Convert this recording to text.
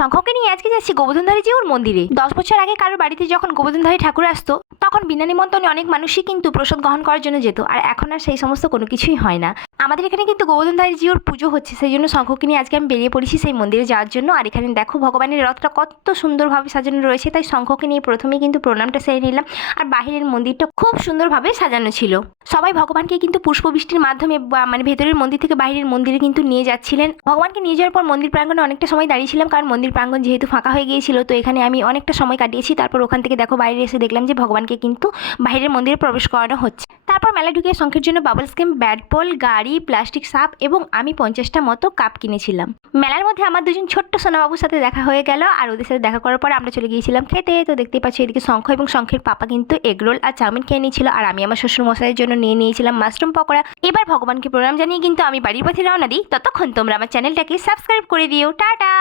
শঙ্খকে নিয়ে আজকে যাচ্ছি গোবর্ধনধারী জিউর মন্দিরে। 10 বছর আগে কারোর বাড়িতে যখন গোবর্ধনধারী ঠাকুর আসতো তখন বিনা নিমন্ত্রণে অনেক মানুষই কিন্তু প্রসাদ গ্রহণ করার জন্য যেত, আর এখন আর সেই সমস্ত কোনো কিছুই হয় না। আমাদের এখানে কিন্তু গোবর্ধনধারী জিউর পুজো হচ্ছে, সেই জন্য শঙ্খকে নিয়ে আজকে আমি বেরিয়ে পড়েছি সেই মন্দিরে যাওয়ার জন্য। আর এখানে দেখো ভগবানের রথটা কত সুন্দরভাবে সাজানো রয়েছে, তাই শঙ্খকে নিয়ে প্রথমেই কিন্তু প্রণামটা সেরে নিলাম। আর বাহিরের মন্দিরটা খুব সুন্দরভাবে সাজানো ছিল। সবাই ভগবানকে কিন্তু পুষ্পবৃষ্টির মাধ্যমে মানে ভেতরের মন্দির থেকে বাইরের মন্দিরে কিন্তু নিয়ে যাচ্ছিলেন। ভগবানকে নিয়ে যাওয়ার পর মন্দির প্রাঙ্গণে অনেকটা সময় দাঁড়িয়েছিলাম, কারণ মন্দির প্রাঙ্গণ যেহেতু ফাঁকা হয়ে গিয়েছিল, তো এখানে আমি অনেকটা সময় কাটিয়েছি। তারপর ওখান থেকে দেখো বাইরে এসে দেখলাম যে ভগবানকে কিন্তু বাইরের মন্দিরে প্রবেশ করানো হচ্ছে। তারপর মেলা ঢুকে শঙ্খের জন্য বাবলস গেম, ব্যাট বল, গাড়ি, প্লাস্টিক সাপ এবং আমি 50টা মতো কাপ কিনেছিলাম। মেলার মধ্যে আমার দুজন ছোট্ট সোনাবাবুর সাথে দেখা হয়ে গেল, আর ওদের সাথে দেখা করার পর আমরা চলে গিয়েছিলাম খেতে। তো দেখতেই পাচ্ছি এদিকে শঙ্খ এবং শঙ্খের পাপা কিন্তু এগরোল আর চাউমিন খেয়ে নিয়েছিল, আর আমি আমার শ্বশুর মশাইয়ের জন্য নিয়ে নিয়েছিলাম মাশরুম পকোড়া। এবার ভগবানকে প্রণাম জানিয়ে কিন্তু আমি বাড়ির পথে রওনা দিই। ততক্ষণ তোমরা আমার চ্যানেলটাকে সাবস্ক্রাইব করে দিও। টাটা।